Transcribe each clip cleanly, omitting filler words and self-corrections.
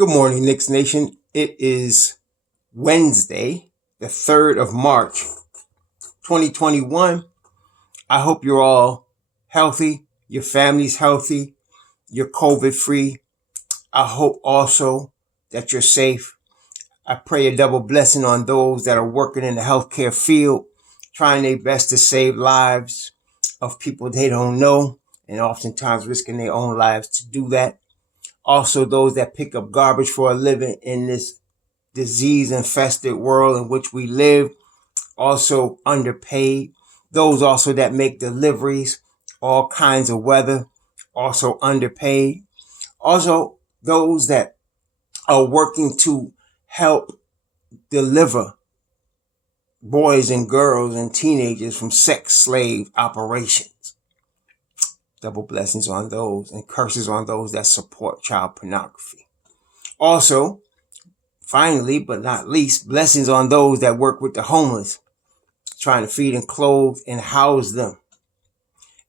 Good morning, Knicks Nation. It is Wednesday, the 3rd of March, 2021. I hope you're all healthy, your family's healthy, you're COVID-free. I hope also that you're safe. I pray a double blessing on those that are working in the healthcare field, trying their best to save lives of people they don't know, and oftentimes risking their own lives to do that. Also, those that pick up garbage for a living in this disease-infested world in which we live, also underpaid. Those also that make deliveries, all kinds of weather, also underpaid. Also, those that are working to help deliver boys and girls and teenagers from sex slave operations. Double blessings on those and curses on those that support child pornography. Also, finally, but not least, blessings on those that work with the homeless, trying to feed and clothe and house them.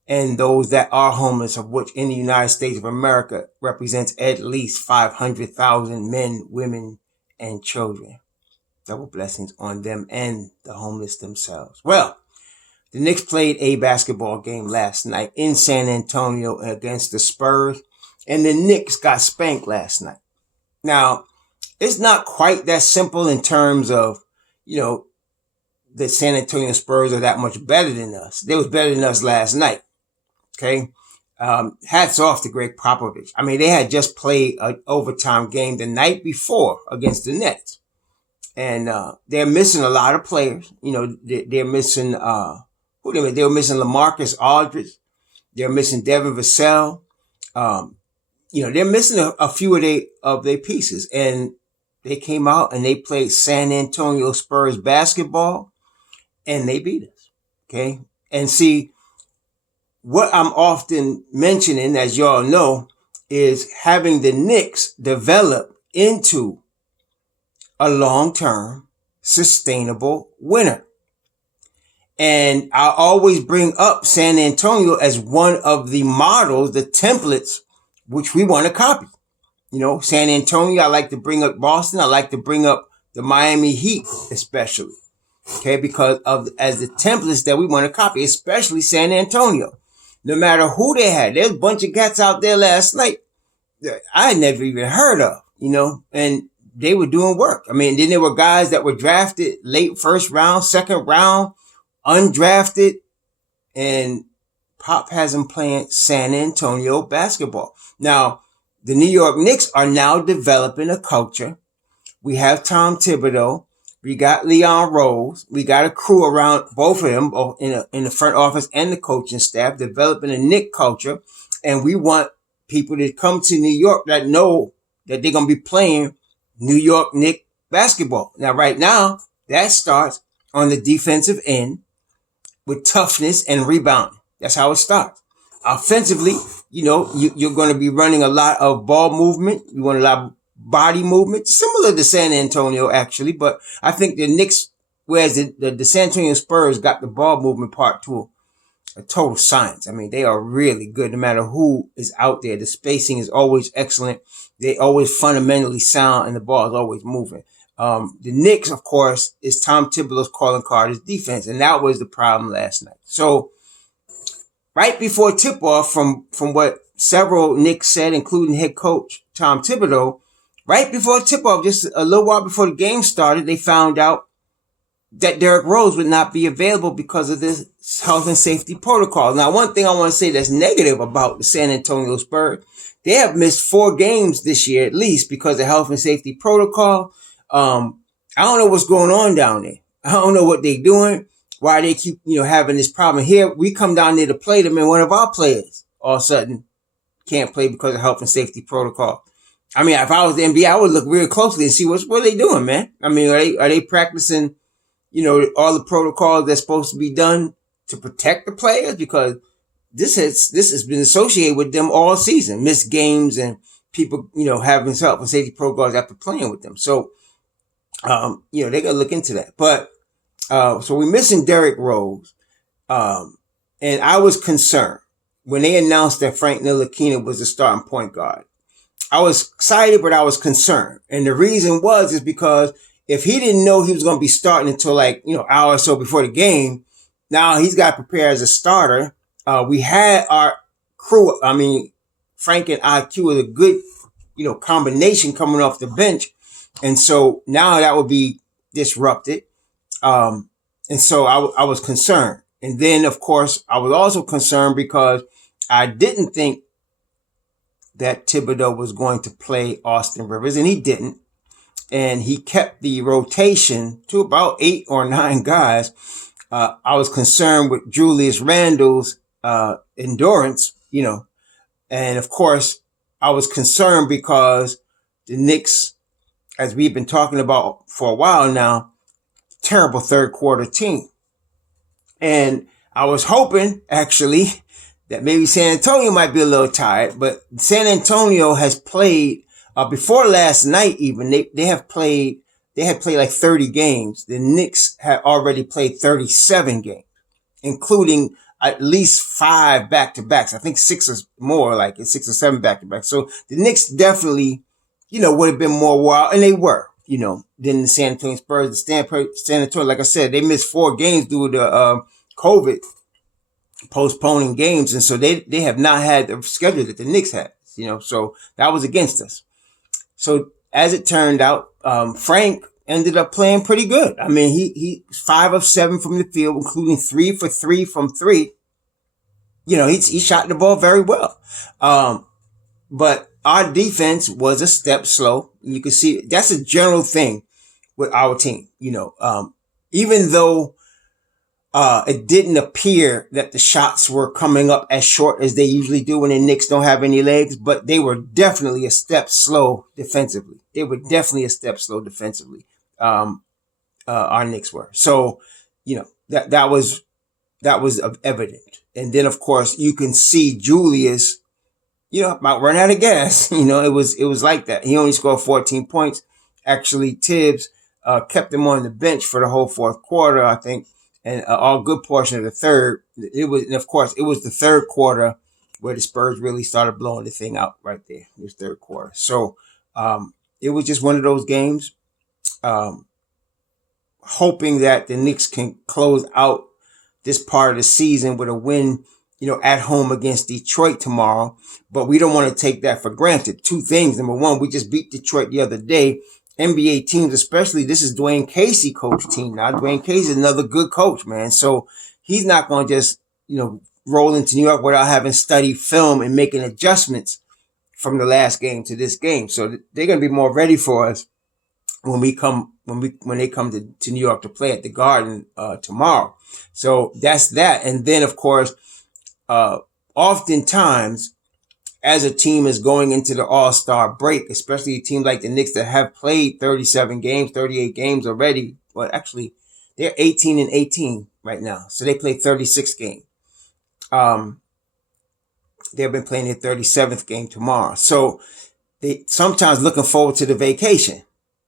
And those that are homeless, of which in the United States of America represents at least 500,000 men, women, and children. Double blessings on them and the homeless themselves. Well, the Knicks played a basketball game last night in San Antonio against the Spurs, and the Knicks got spanked last night. Now, it's not quite that simple in terms of, the San Antonio Spurs are that much better than us. They was better than us last night. Okay. Hats off to Greg Popovich. I mean, they had just played an overtime game the night before against the Nets. And, they're missing a lot of players. They're missing, they were missing LaMarcus Aldridge. They're missing Devin Vassell. They're missing a few of their pieces. And they came out and they played San Antonio Spurs basketball and they beat us. Okay. And see, what I'm often mentioning, as y'all know, is having the Knicks develop into a long-term, sustainable winner. And I always bring up San Antonio as one of the models, the templates, which we want to copy. San Antonio, I like to bring up Boston. I like to bring up the Miami Heat, especially. Okay, because as the templates that we want to copy, especially San Antonio. No matter who they had, there's a bunch of cats out there last night that I had never even heard of, and they were doing work. I mean, then there were guys that were drafted late first round, second round, undrafted, and Pop has them playing San Antonio basketball. Now, the New York Knicks are now developing a culture. We have Tom Thibodeau. We got Leon Rose. We got a crew around both of them, both in the front office and the coaching staff, developing a Knick culture. And we want people to come to New York that know that they're going to be playing New York Knicks basketball. Now, right now, that starts on the defensive end with toughness and rebounding. That's how it starts. Offensively, you're going to be running a lot of ball movement. You want a lot of body movement, similar to San Antonio, actually. But I think the Knicks, whereas the San Antonio Spurs got the ball movement part to a total science. I mean, they are really good no matter who is out there. The spacing is always excellent. They always fundamentally sound and the ball is always moving. The Knicks, of course, is Tom Thibodeau's calling card, his defense. And that was the problem last night. So right before tip-off, from what several Knicks said, including head coach Tom Thibodeau, right before tip-off, just a little while before the game started, they found out that Derrick Rose would not be available because of this health and safety protocol. Now, one thing I want to say that's negative about the San Antonio Spurs, they have missed 4 games this year at least because of health and safety protocol. I don't know what's going on down there. I don't know what they're doing, why they keep, having this problem. Here, we come down there to play them and one of our players all of a sudden can't play because of health and safety protocol. I mean, if I was the NBA, I would look real closely and see what are they doing, man? I mean, are they practicing, all the protocols that's supposed to be done to protect the players? Because this has been associated with them all season, missed games and people, having health and safety protocols after playing with them. So, they gotta look into that. But, so we're missing Derrick Rose. And I was concerned when they announced that Frank Ntilikina was the starting point guard. I was excited, but I was concerned. And the reason is because if he didn't know he was going to be starting until like, an hour or so before the game, now he's got to prepare as a starter. We had our crew. I mean, Frank and IQ was a good, combination coming off the bench. And so now that would be disrupted. And so I was concerned. And then, of course, I was also concerned because I didn't think that Thibodeau was going to play Austin Rivers, and he didn't. And he kept the rotation to about 8 or 9 guys. I was concerned with Julius Randle's endurance, and of course, I was concerned because the Knicks, as we've been talking about for a while now, terrible third quarter team. And I was hoping, actually, that maybe San Antonio might be a little tired, but San Antonio has played, before last night even, they had played like 30 games. The Knicks had already played 37 games, including at least 5 back-to-backs. I think 6 or more, like 6 or 7 back-to-backs. So the Knicks definitely, would have been more wild, and they were, than the San Antonio Spurs. The San Antonio, like I said, they missed 4 games due to COVID, postponing games, and so they have not had the schedule that the Knicks had, so that was against us. So as it turned out, Frank ended up playing pretty good. I mean, he 5 of 7 from the field, including 3 for 3 from 3. He shot the ball very well. But our defense was a step slow. You can see that's a general thing with our team. Even though it didn't appear that the shots were coming up as short as they usually do when the Knicks don't have any legs, but they were definitely a step slow defensively. Our Knicks were. So, that was evident. And then, of course, you can see Julius, about run out of gas. It was like that. He only scored 14 points. Actually, Tibbs kept him on the bench for the whole fourth quarter, I think, and a good portion of the third. It was the third quarter where the Spurs really started blowing the thing out right there. It was third quarter. So it was just one of those games. Hoping that the Knicks can close out this part of the season with a win, at home against Detroit tomorrow. But we don't want to take that for granted. 2 things. Number one, we just beat Detroit the other day. NBA teams, especially, this is Dwayne Casey coach team. Now, Dwayne Casey is another good coach, man. So he's not going to just, roll into New York without having studied film and making adjustments from the last game to this game. So they're going to be more ready for us when they come to New York to play at the Garden tomorrow. So that's that. And then, of course, oftentimes, as a team is going into the All-Star break, especially a team like the Knicks that have played 37 games, 38 games already. Well, actually, they're 18-18 right now. So they played 36 games. They've been playing their 37th game tomorrow. So they sometimes looking forward to the vacation.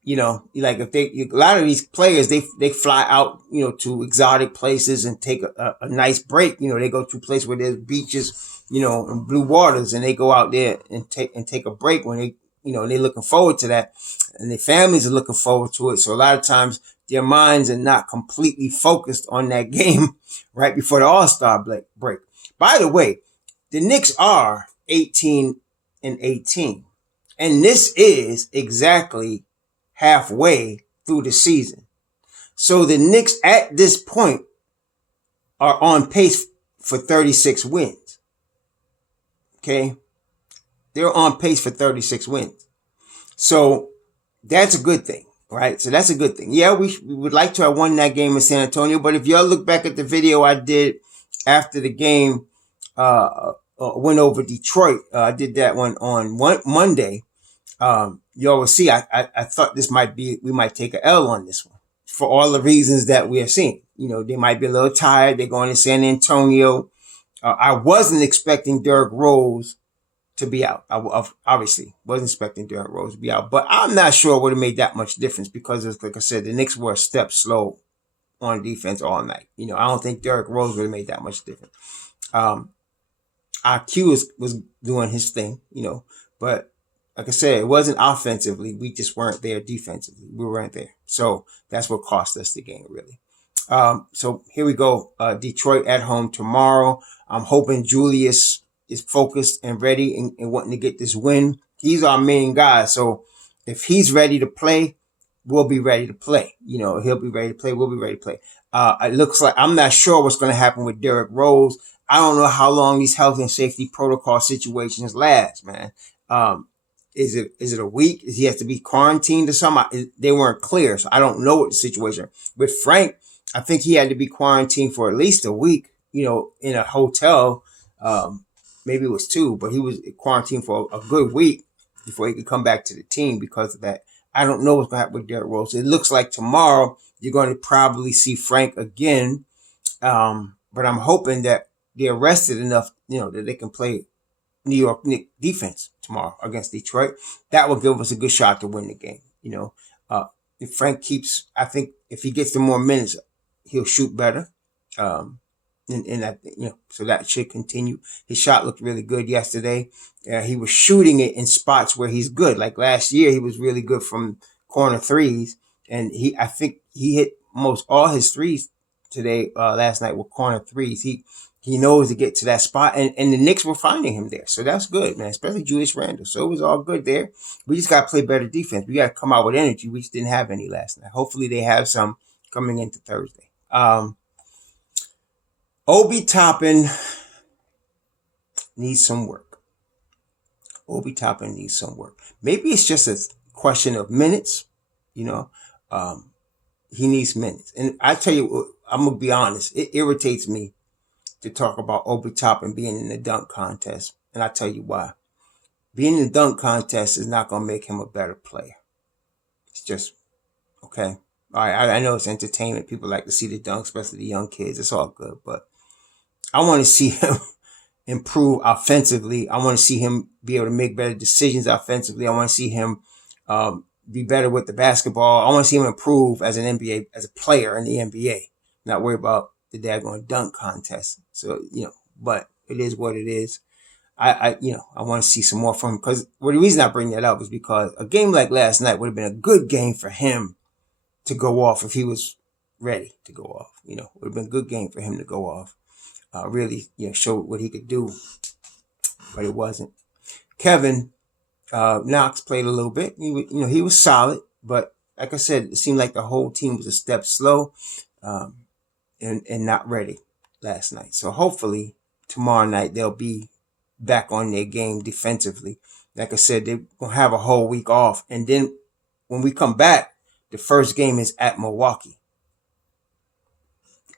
Like a lot of these players, they fly out, to exotic places and take a nice break. They go to a place where there's beaches, and blue waters, and they go out there and take a break when they, they're looking forward to that, and their families are looking forward to it. So a lot of times their minds are not completely focused on that game right before the All-Star break. By the way, the Knicks are 18-18, and this is exactly halfway through the season. So the Knicks at this point are on pace for 36 wins. Okay? They're on pace for 36 wins. So that's a good thing, right? So that's a good thing. Yeah, we would like to have won that game in San Antonio, but if y'all look back at the video I did after the game went over Detroit, I did that one on Monday. Y'all will see, I thought we might take an L on this one for all the reasons that we are seeing. They might be a little tired. They're going to San Antonio. I wasn't expecting Derrick Rose to be out. I obviously wasn't expecting Derrick Rose to be out, but I'm not sure it would have made that much difference because, like I said, the Knicks were a step slow on defense all night. I don't think Derrick Rose would have made that much difference. IQ was doing his thing, but like I said, it wasn't offensively. We just weren't there defensively. We weren't there. So that's what cost us the game, really. So here we go. Detroit at home tomorrow. I'm hoping Julius is focused and ready and wanting to get this win. He's our main guy. So if he's ready to play, we'll be ready to play. He'll be ready to play. We'll be ready to play. It looks like I'm not sure what's going to happen with Derrick Rose. I don't know how long these health and safety protocol situations last, man. Is it a week? Does he have to be quarantined or something? They weren't clear, so I don't know what the situation. With Frank, I think he had to be quarantined for at least a week, in a hotel. Maybe it was 2, but he was quarantined for a good week before he could come back to the team because of that. I don't know what's going to happen with Derrick Rose. It looks like tomorrow you're going to probably see Frank again. But I'm hoping that they're rested enough, that they can play New York Knicks defense tomorrow against Detroit. That will give us a good shot to win the game. If Frank keeps, I think if he gets the more minutes, he'll shoot better. And that, so that should continue. His shot looked really good yesterday. He was shooting it in spots where he's good. Like last year, he was really good from corner threes. And I think he hit most all his threes today, last night were corner threes. He knows to get to that spot, and the Knicks were finding him there. So that's good, man, especially Julius Randle. So it was all good there. We just got to play better defense. We got to come out with energy. We just didn't have any last night. Hopefully they have some coming into Thursday. Obi Toppin needs some work. Maybe it's just a question of minutes, he needs minutes. And I tell you, I'm going to be honest, it irritates me to talk about Obi Toppin being in the dunk contest. And I tell you why. Being in the dunk contest is not going to make him a better player. It's just, okay. All right, I know it's entertainment. People like to see the dunk, especially the young kids. It's all good. But I want to see him improve offensively. I want to see him be able to make better decisions offensively. I want to see him be better with the basketball. I want to see him improve as an NBA, as a player in the NBA. Not worry about the daggone dunk contest. So, but it is what it is. I want to see some more from him because the reason I bring that up is because a game like last night would have been a good game for him to go off if he was ready to go off. Would have been a good game for him to go off. Really, show what he could do, but it wasn't. Kevin Knox played a little bit. He was solid, but like I said, it seemed like the whole team was a step slow and not ready last night. So hopefully tomorrow night they'll be back on their game defensively. Like I said, they're gonna have a whole week off, and then when we come back, the first game is at Milwaukee.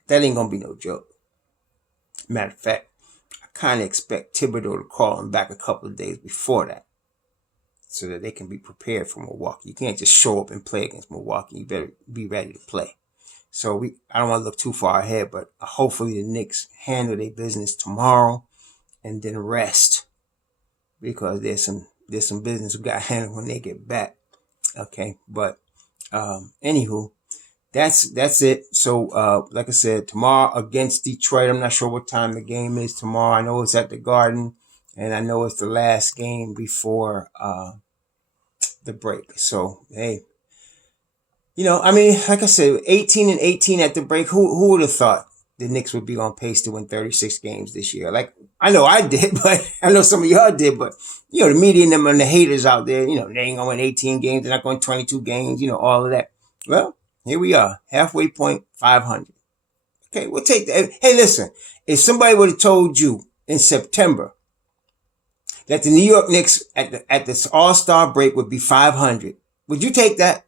That ain't gonna be no joke. Matter of fact, I kind of expect Thibodeau to call him back a couple of days before that so that they can be prepared for Milwaukee. You can't just show up and play against Milwaukee. You better be ready to play. So I don't want to look too far ahead, but hopefully the Knicks handle their business tomorrow and then rest because there's some business we got to handle when they get back. Okay, but anywho. That's it. So, like I said, tomorrow against Detroit. I'm not sure what time the game is tomorrow. I know it's at the Garden, and I know it's the last game before the break. So, hey, like I said, 18-18 at the break. Who would have thought the Knicks would be on pace to win 36 games this year? Like, I know I did, but I know some of y'all did. But the media and them and the haters out there, they ain't gonna win 18 games. They're not going 22 games. All of that. Well. Here we are, halfway point, 500. Okay, we'll take that. Hey, listen, if somebody would have told you in September that the New York Knicks at this All-Star break would be 500, would you take that?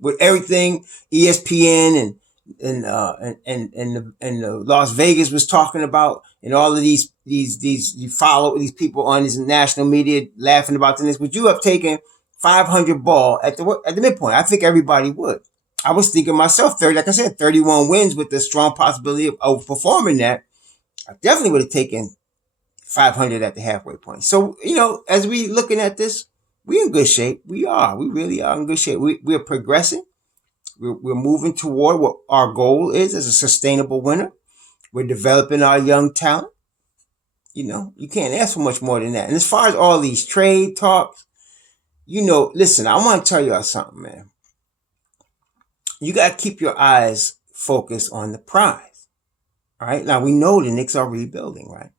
With everything ESPN and the Las Vegas was talking about, and all of these you follow these people on these national media laughing about this. Would you have taken 500 ball at the midpoint? I think everybody would. I was thinking myself, 31 wins with the strong possibility of performing that. I definitely would have taken 500 at the halfway point. So, as we looking at this, we in good shape. We really are in good shape. We're progressing. We're moving toward what our goal is as a sustainable winner. We're developing our young talent. You can't ask for much more than that. And as far as all these trade talks, Listen, I want to tell y'all something, man. You got to keep your eyes focused on the prize. All right. Now we know the Knicks are rebuilding, right?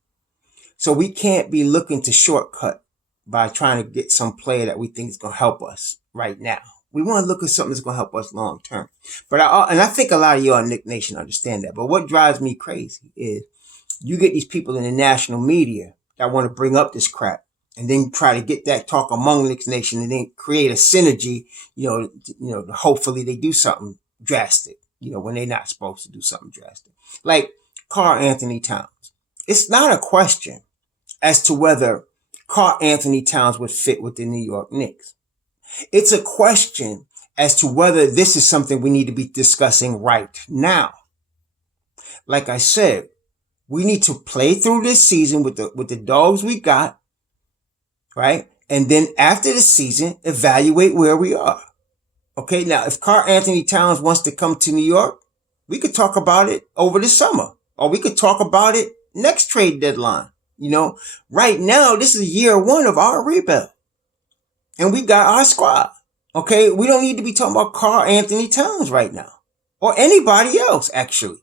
So we can't be looking to shortcut by trying to get some player that we think is going to help us right now. We want to look at something that's going to help us long term. But I think a lot of y'all in Knick Nation understand that. But what drives me crazy is you get these people in the national media that want to bring up this crap and then try to get that talk among Knicks Nation and then create a synergy, hopefully they do something drastic, when they're not supposed to do something drastic. Like Karl Anthony Towns. It's not a question as to whether Karl Anthony Towns would fit with the New York Knicks. It's a question as to whether this is something we need to be discussing right now. Like I said, we need to play through this season with the dogs we got, right? And then after the season, evaluate where we are. Okay, now if Karl Anthony Towns wants to come to New York, we could talk about it over the summer, or we could talk about it next trade deadline. Right now, this is year one of our rebuild. And we got our squad. Okay, we don't need to be talking about Karl Anthony Towns right now, or anybody else, actually.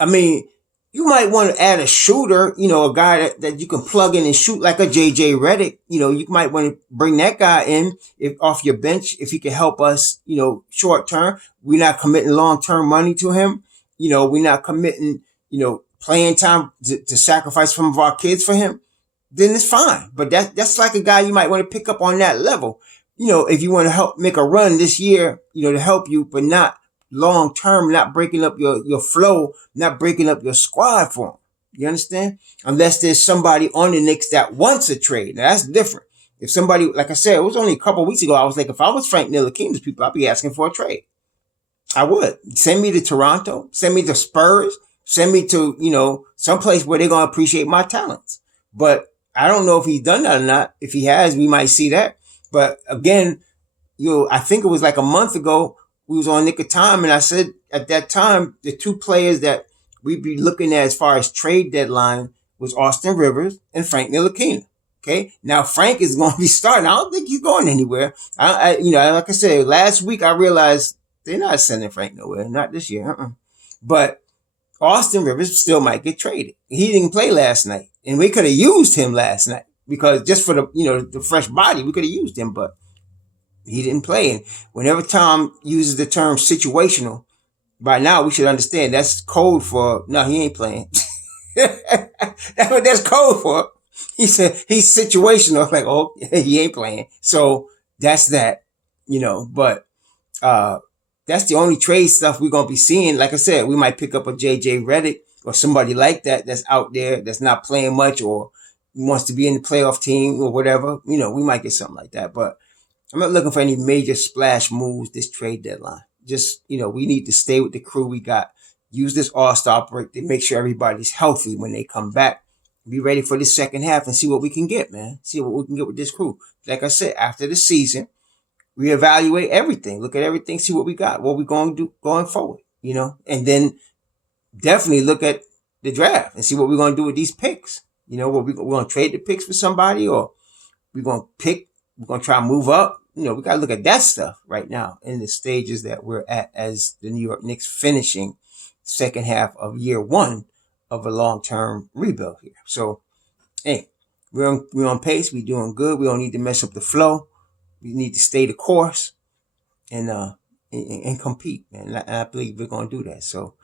I mean, you might want to add a shooter, a guy that you can plug in and shoot like a JJ Redick. You might want to bring that guy in off your bench if he can help us, short term. We're not committing long-term money to him. We're not committing, playing time to sacrifice some of our kids for him. Then it's fine. But that's like a guy you might want to pick up on that level. If you want to help make a run this year, to help you, but not long term, not breaking up your flow, not breaking up your squad for him. You understand? Unless there's somebody on the Knicks that wants a trade. Now that's different. If somebody, like I said, it was only a couple of weeks ago, I was like, if I was Frank Ntilikina's people, I'd be asking for a trade. I would. Send me to Toronto, send me to Spurs, send me to, someplace where they're going to appreciate my talents. But I don't know if he's done that or not. If he has, we might see that. But again, I think it was like a month ago, we was on Nick of Time, and I said at that time, the two players that we'd be looking at as far as trade deadline was Austin Rivers and Frank Ntilikina. Okay. Now Frank is going to be starting. I don't think he's going anywhere. Like I said, last week I realized they're not sending Frank nowhere. Not this year. But Austin Rivers still might get traded. He didn't play last night, and we could have used him last night because just for the fresh body, we could have used him, but he didn't play. And whenever Tom uses the term situational, by now we should understand that's code for, no, he ain't playing. That's what that's code for. He said he's situational. Like, oh, he ain't playing. So that's that, but, that's the only trade stuff we're going to be seeing. Like I said, we might pick up a JJ Redick or somebody like that that's out there that's not playing much or wants to be in the playoff team or whatever. We might get something like that. But I'm not looking for any major splash moves this trade deadline. Just, we need to stay with the crew we got. Use this all-star break to make sure everybody's healthy when they come back. Be ready for the second half and see what we can get, man. See what we can get with this crew. Like I said, after the season, reevaluate everything. Look at everything, see what we got, what we're going to do going forward, and then definitely look at the draft and see what we're going to do with these picks. We're going to trade the picks for somebody, or we're going to try and move up. We got to look at that stuff right now in the stages that we're at as the New York Knicks finishing second half of year one of a long-term rebuild here. So, hey, we're on pace. We're doing good. We don't need to mess up the flow. We need to stay the course and compete, man. And I believe we're going to do that. So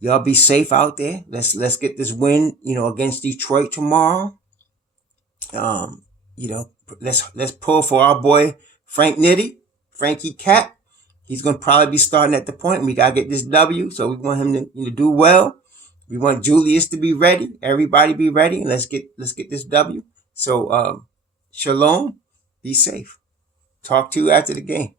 y'all be safe out there. Let's get this win, against Detroit tomorrow. Let's pull for our boy Frankie Cat. He's going to probably be starting at the point. We got to get this W. So we want him to do well. We want Julius to be ready. Everybody be ready. Let's get this W. So shalom. Be safe. Talk to you after the game.